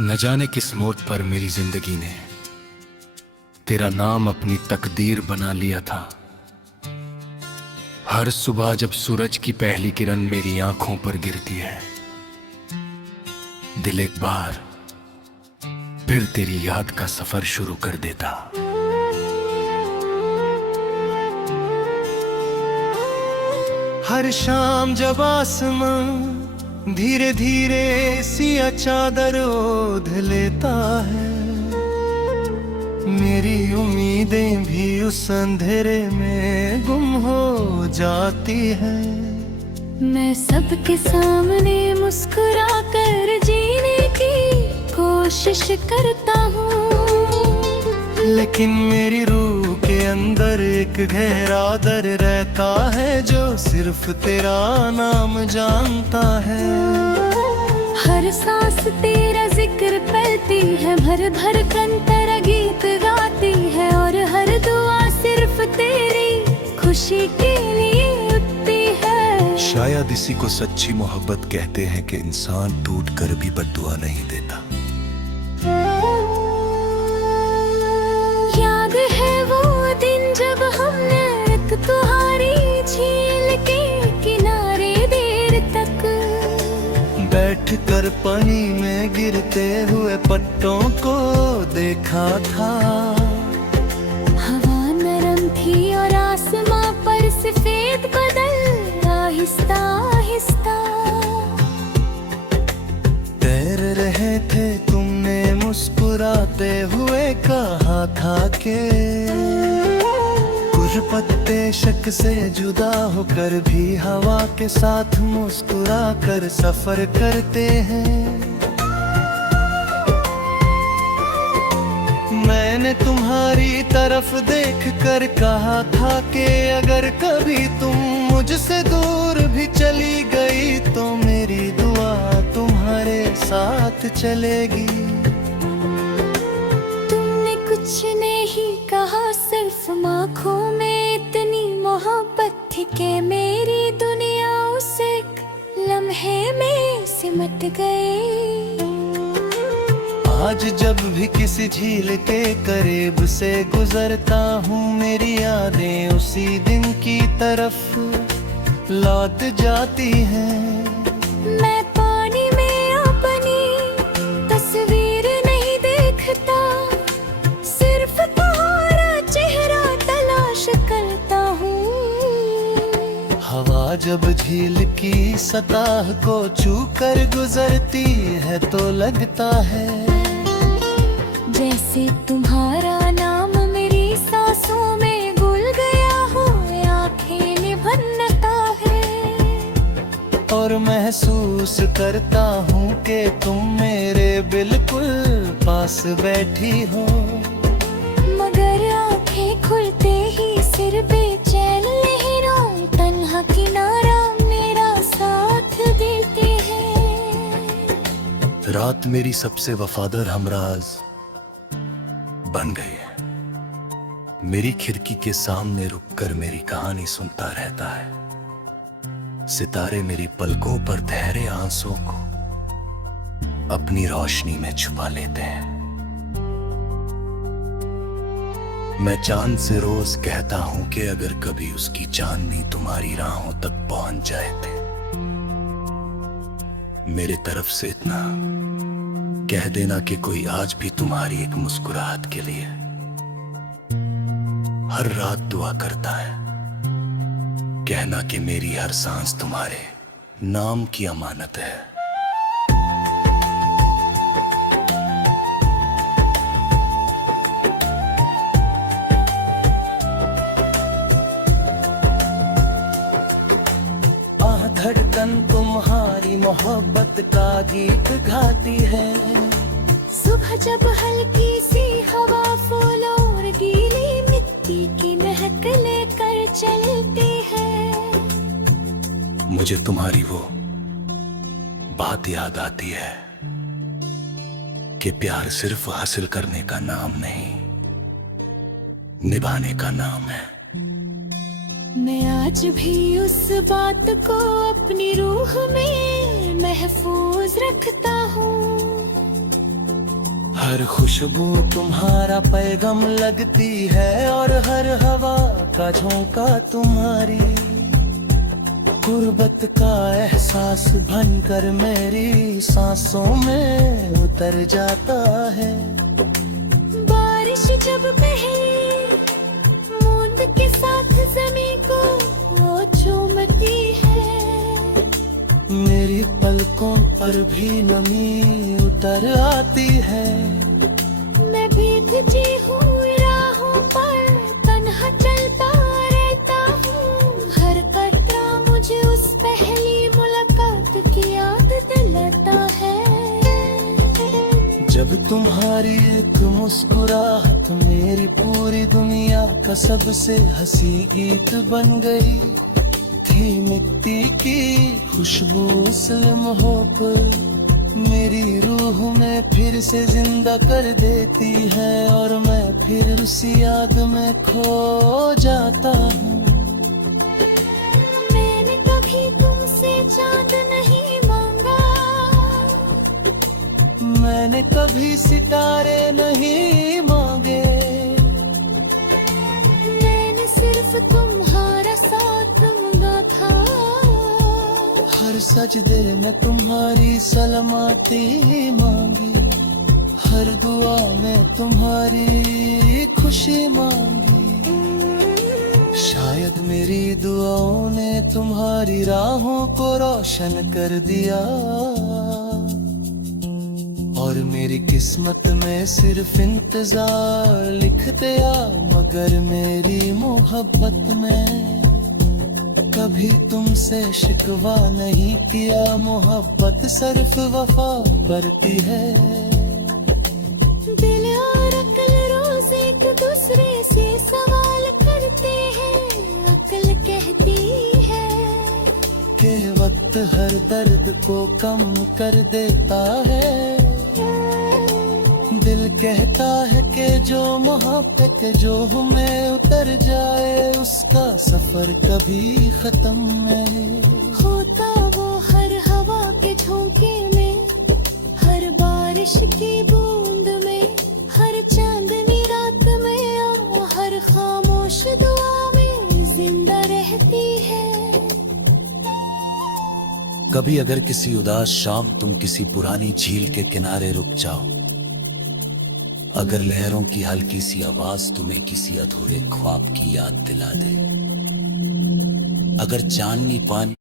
न जाने किस मोड़ पर मेरी जिंदगी ने तेरा नाम अपनी तकदीर बना लिया था। हर सुबह जब सूरज की पहली किरण मेरी आंखों पर गिरती है, दिल एक बार फिर तेरी याद का सफर शुरू कर देता। हर शाम जब आसमां धीरे धीरे सिया चादर ओढ़ लेता है, मेरी उम्मीदें भी उस अंधेरे में गुम हो जाती है। मैं सबके सामने मुस्कुरा कर जीने की कोशिश करता हूँ, लेकिन मेरी रूह के अंदर एक गहरा दर रहता है जो सिर्फ तेरा नाम जानता है। हर सांस तेरा जिक्र पलती है, भर भर कर तेरा गीत गाती है, और हर दुआ सिर्फ तेरी खुशी के लिए उठती है। शायद इसी को सच्ची मोहब्बत कहते हैं कि इंसान टूट कर भी बद्दुआ नहीं देता। याद है वो दिन जब हमने एक तुम्हारी झील के किनारे देर तक बैठ कर पानी में गिरते हुए पत्तों को देखा था। हवा नरम थी और आसमां पर सफेद बादल आहिस्ता आहिस्ता तैर रहे थे। तुमने मुस्कुराते हुए कहा था कि कुछ पत्ते शक से जुदा होकर भी हवा के साथ मुस्कुरा कर सफर करते हैं। मैंने तुम्हारी तरफ देख कर कहा था कि अगर कभी तुम मुझसे दूर भी चली गई तो मेरी दुआ तुम्हारे साथ चलेगी। तुमने कुछ नहीं कहा, सिर्फ आँखों में इतनी मोहब्बत थी कि मेरी दुनिया उस एक लम्हे में सिमट गई। आज जब भी किसी झील के करीब से गुजरता हूँ, मेरी यादें उसी दिन की तरफ लौट जाती हैं। मैं पानी में अपनी तस्वीर नहीं देखता, सिर्फ तुम्हारा चेहरा तलाश करता हूँ। हवा जब झील की सतह को छू कर गुजरती है तो लगता है जैसे तुम्हारा नाम मेरी सांसों में घुल गया हो, आँखें निभनता है। और महसूस करता हूँ कि तुम मेरे बिल्कुल पास बैठी हो। मगर आँखें खुलते ही सिर बेचैन लहरों तन्हा किनारा मेरा साथ देते हैं। रात मेरी सबसे वफादार हमराज बन गई है। मेरी खिड़की के सामने रुककर मेरी कहानी सुनता रहता है। सितारे मेरी पलकों पर ठहरे आंसुओं को अपनी रोशनी में छुपा लेते हैं। मैं चांद से रोज कहता हूं कि अगर कभी उसकी चांदनी तुम्हारी राहों तक पहुंच जाए थे, मेरे तरफ से इतना कह देना कि कोई आज भी तुम्हारी एक मुस्कुराहट के लिए हर रात दुआ करता है। कहना कि मेरी हर सांस तुम्हारे नाम की अमानत है। धड़कन तुम्हारी मोहब्बत का गीत गाती है। सुबह जब हल्की सी हवा फूल और गीली मिट्टी की महक लेकर चलती है, मुझे तुम्हारी वो बात याद आती है कि प्यार सिर्फ हासिल करने का नाम नहीं, निभाने का नाम है। मैं आज भी उस बात को अपनी रूह में महफूज रखता हूँ। हर खुशबू तुम्हारा पैगाम लगती है और हर हवा का झोंका तुम्हारी गुर्बत का एहसास बनकर मेरी सांसों में उतर जाता है। बारिश जब बहे बूंद के साथ जमीन को वो चूमती है, मेरी पलकों पर भी नमी उतर आती है। मैं भीगती हूँ राहों पर तन्हा चलता रहता हूँ, हर कतरा मुझे उस पहली मुलाकात की याद दिलाता है। जब तुम्हारी एक मुस्कुराहट मेरी पूरी दुनिया का सबसे हंसी गीत बन गई थी, मिट्टी की खुशबू उस लम्हों पर मेरी रूह में फिर से जिंदा कर देती है और मैं फिर उसी याद में खो जाता हूँ। मैंने कभी तुमसे चांद नहीं मांगा, मैंने कभी सितारे नहीं मांगे, मैंने सिर्फ तुम्हारा साथ मांगा था। हर सजदे में तुम्हारी सलामती मांगी, हर दुआ में तुम्हारी खुशी मांगी। शायद मेरी दुआओं ने तुम्हारी राहों को रोशन कर दिया और मेरी किस्मत में सिर्फ इंतजार लिख दिया, मगर मेरी मोहब्बत में कभी तुमसे शिकवा नहीं किया। मोहब्बत सिर्फ वफा करती है। दिल और अक्ल रोज एक दूसरे से सवाल करते हैं, अक्ल कहती है कि वक्त हर दर्द को कम कर देता है, दिल कहता है कि जो मोहब्बत जो हमें उतर जाए उसका सफर कभी खत्म नहीं होता। वो हर हवा के झोंके में, हर बारिश की बूंद में, हर चांदनी रात में और हर खामोश दुआ में जिंदा रहती है। कभी अगर किसी उदास शाम तुम किसी पुरानी झील के किनारे रुक जाओ, अगर लहरों की हल्की सी आवाज तुम्हें किसी अधूरे ख्वाब की याद दिला दे, अगर चांदनी पानी